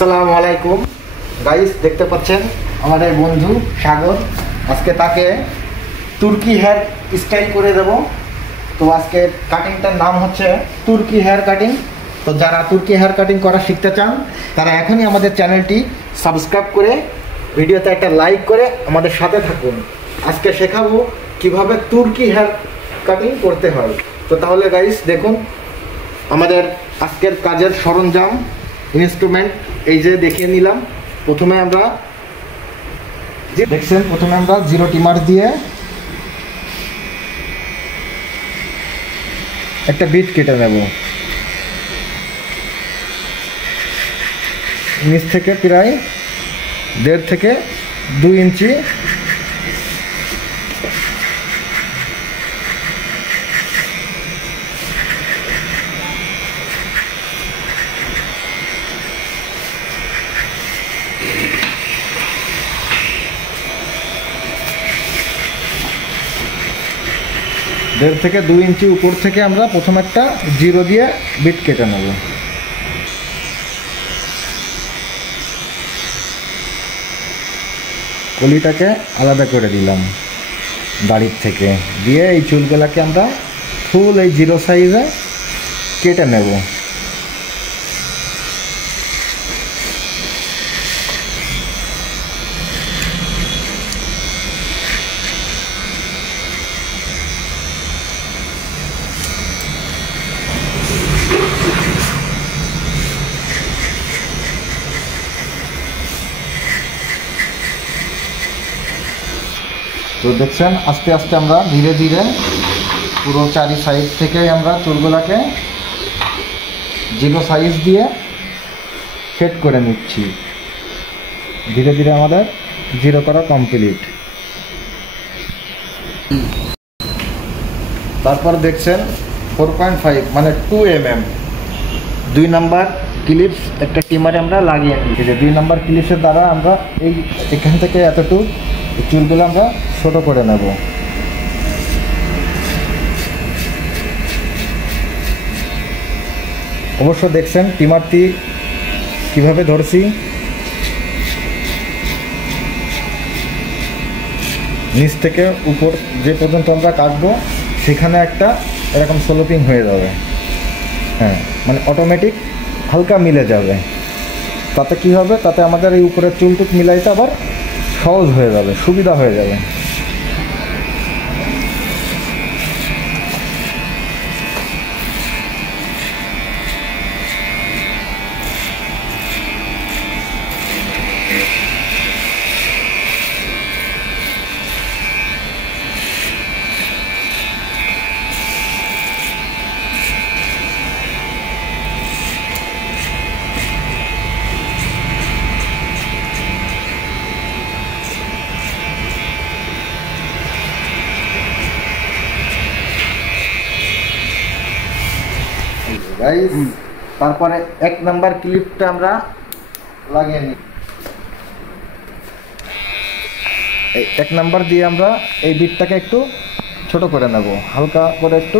আসসালামু আলাইকুম গাইস, দেখতে পাচ্ছেন আমাদের বন্ধু সাগর। আজকে তাকে তুর্কি হেয়ার স্টাইল করে দেব। তো আজকে কাটিংটার নাম হচ্ছে তুর্কি হেয়ার কাটিং। তো যারা তুর্কি হেয়ার কাটিং করা শিখতে চান তারা এখনই আমাদের চ্যানেলটি সাবস্ক্রাইব করে ভিডিওতে একটা লাইক করে আমাদের সাথে থাকুন। আজকে শেখাবো কিভাবে তুর্কি হেয়ার কাটিং করতে হয়। তো তাহলে গাইস দেখুন আমাদের আজকের কাজের সরঞ্জাম ইনস্ট্রুমেন্ট এই যে দেখিয়ে নিলাম। প্রথমে আমরা দেখছেন জিরো টিমার দিয়ে একটা বিট কেটে নেব। নিচ থেকে প্রায় 1.5 থেকে 2 ইঞ্চি উপর থেকে আমরা প্রথম একটা জিরো দিয়ে বিট কেটে নেব। কলিটাকে আলাদা করে দিলাম দাড়ির থেকে, দিয়ে এই চুলগুলাকে আমরা ফুল এই জিরো সাইজে কেটে নেব। তো দেখছেন আস্তে আস্তে আমরা ধীরে ধীরে পুরো চারি সাইড থেকে আমরা চুলগুলাকে জিরো সাইজ দিয়ে সেট করে নিচ্ছি। ধীরে ধীরে আমাদের জিরো করা কমপ্লিট। তারপর দেখছেন 4.5 মানে 2 mm 2 নাম্বার ক্লিপস একটা টিমারে আমরা লাগিয়ে নিচ্ছি। 2 নাম্বার ক্লিপসের দ্বারা আমরা এখান থেকে এতটুকু চুলগুলো আমরা ছোট করে নেব। অবশ্য দেখছেন টিমারটি কিভাবে ধরছি, নিচ থেকে উপর যে পর্যন্ত আমরা কাটবো সেখানে একটা এরকম স্লোপিং হয়ে যাবে। হ্যাঁ, মানে অটোমেটিক হালকা মিলে যাবে। তাতে কি হবে, তাতে আমাদের এই উপরের চুলটুক মিলাইতে আবার সহজ হয়ে যাবে, সুবিধা হয়ে যাবে। গাইস, তারপরে 1 নাম্বার ক্লিপটা আমরা লাগিয়ে নিই। এই 1 নাম্বার দিয়ে আমরা এই বিটটাকে একটু ছোট করে নেব, হালকা করে একটু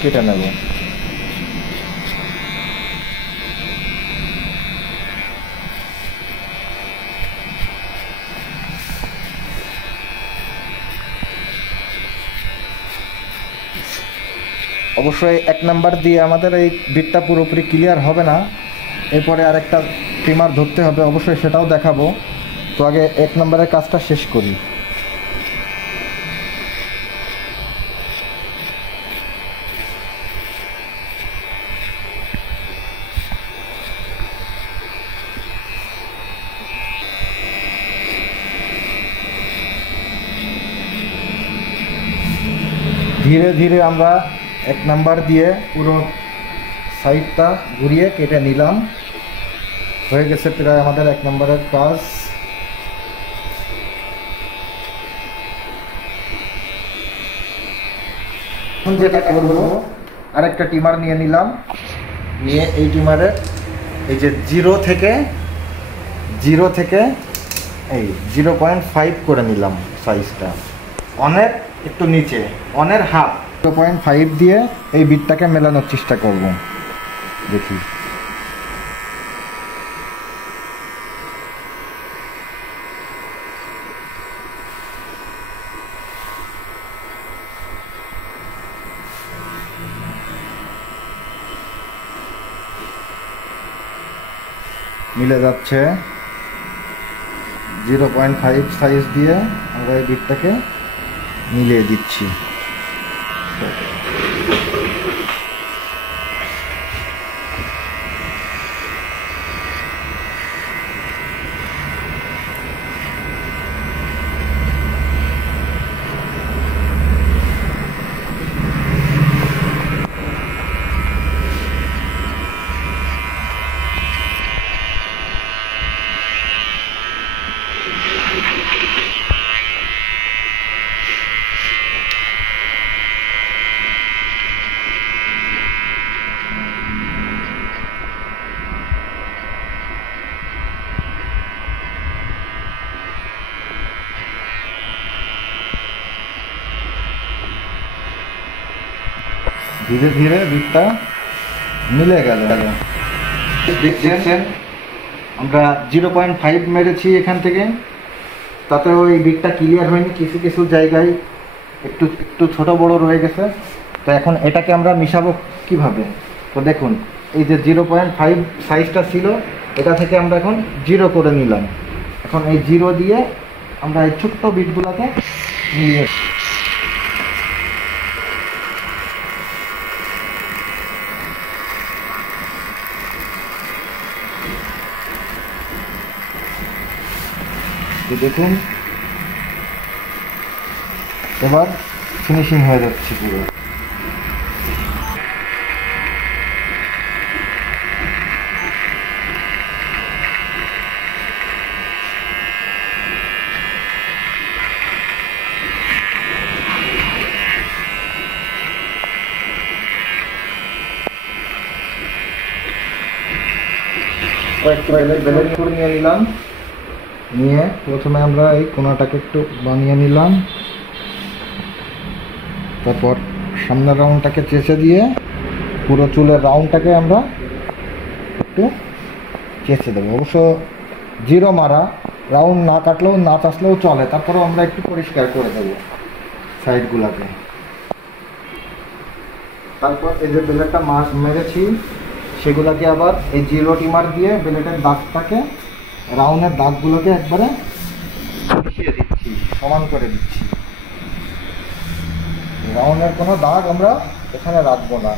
কেটে নেব। অবশ্যই 1 নাম্বার দিয়ে আমাদের এই বিটটা পুরোপুরি ক্লিয়ার হবে না, এরপরে আরেকটা ট্রিমার ধরতে হবে, অবশ্যই সেটাও দেখাবো। তো আগে 1 নাম্বারের কাজটা শেষ করি। ধীরে ধীরে আমরা 1 নাম্বার দিয়ে পুরো সাইডটা ঘুরিয়ে কেটে নিলাম। হয়ে গেছে প্রায় আমাদের 1 নাম্বারের কাজ। যেটা করবো, আরেকটা টিমার নিয়ে নিলাম, নিয়ে এই টিমারে এই যে জিরো থেকে এই 0.5 করে নিলাম সাইজটা, অনেক একটু নিচে, অনের হাফ 0.5 দিয়ে এই বিটটাকে মেলানোর চেষ্টা করব। দেখি। মিলে যাচ্ছে। 0.5 সাইজ দিয়ে আমরা এই বিটটাকে মিলিয়ে দিচ্ছি। ধীরে ধীরে বিটটা মিলে গেল। দেখছেন আমরা 0.5 মেরেছি এখান থেকে, তাতে ওই বিটটা ক্লিয়ার হয়নি, কিছু কিছু জায়গায় একটু একটু ছোট বড় রয়ে গেছে। তো এখন এটাকে আমরা মিশাবো কিভাবে? তো দেখুন এই যে 0.5 সাইজটা ছিল, এটা থেকে আমরা এখন 0 করে নিলাম। এখন এই 0 দিয়ে আমরা এই ছোট্ট বিটগুলোকে মিলিয়ে দেখুন এবার ফিনিশিং হয়ে যাচ্ছে পুরো। কয়েকটি বেলের করে নিয়ে নিলাম, নিয়ে প্রথমে আমরা এই কোনাটাকে একটু বানিয়ে নিলাম, তারপর সামনের রাউন্ডটাকে চেঁচে দিয়ে পুরো চুলের রাউন্ডটাকে আমরা একটু চেঁচে দেবো। অবশ্য 0 মারা, রাউন্ড না কাটলেও না চাষলেও চলে, তারপরেও আমরা একটু পরিষ্কার করে দেবো সাইডগুলোকে। তারপর এই যে বেলেটটা মেরেছি সেগুলোকে আবার এই 0 টিমার দিয়ে বেলেটের দাগটাকে, রাউন্ডের দাগগুলোকে একবারে মিশিয়ে দিচ্ছি, সমান করে দিচ্ছি। রাউন্ডের কোনো দাগ আমরা এখানে রাখবো না।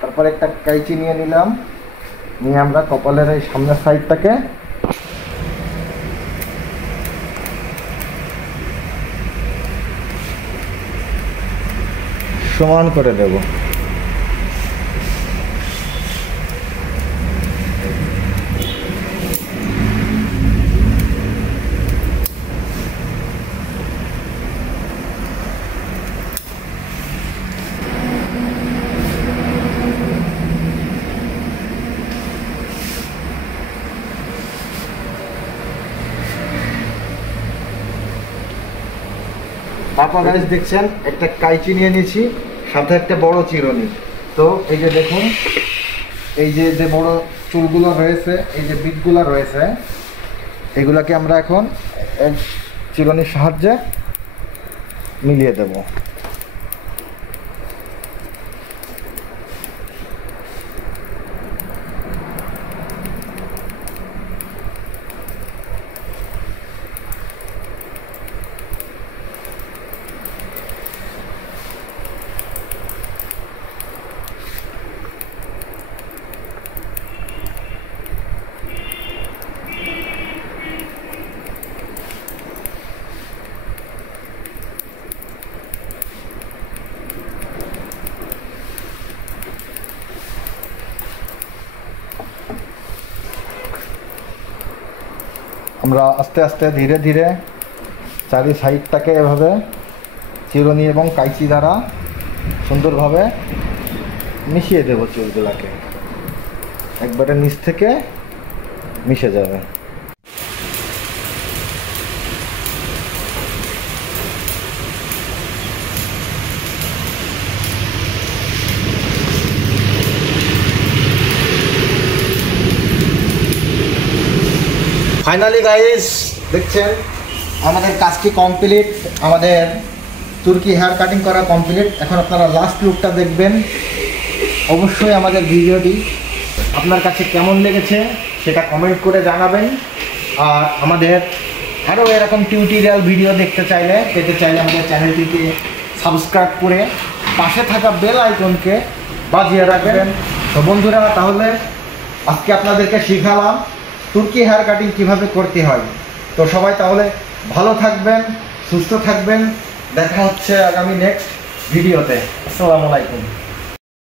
তারপর একটা কাঁচি নিয়ে নিলাম, নিয়ে আমরা কপালের এই সামনের সাইডটাকে সমান করে দেব। তারপর গাইস দেখছেন একটা কাঁচি নিয়ে নিয়েছি, সাথে একটা বড় চিরুনি। তো এই যে দেখুন এই যে যে বড় চুলগুলো রয়েছে, এই যে বিটগুলো রয়েছে, এগুলাকে আমরা এখন চিরুনির সাহায্যে মিলিয়ে দেব। আমরা আস্তে আস্তে ধীরে ধীরে চারি সাইডটাকে এভাবে চিরুনি এবং কাঁচি দ্বারা সুন্দরভাবে মিশিয়ে দেব। চুলগুলোকে একবারে নিচ থেকে মিশে যাবে। ফাইনালি গাইস দেখছেন আমাদের কাজটি কমপ্লিট, আমাদের তুর্কি হেয়ার কাটিং করা কমপ্লিট। এখন আপনারা লাস্ট লুকটা দেখবেন। অবশ্যই আমাদের ভিডিওটি আপনার কাছে কেমন লেগেছে সেটা কমেন্ট করে জানাবেন। আর আমাদের আরও এরকম টিউটোরিয়াল ভিডিও পেতে চাইলে আমাদের চ্যানেলটিকে সাবস্ক্রাইব করে পাশে থাকা বেল আইকনকে বাজিয়ে রাখবেন। তো বন্ধুরা, তাহলে আজকে আপনাদেরকে শিখালাম তুর্কি হেয়ার কাটিং কীভাবে করতে হয়। তো সবাই তাহলে ভালো থাকবেন, সুস্থ থাকবেন। দেখা হচ্ছে আগামী নেক্সট ভিডিওতে। আসসালামু আলাইকুম।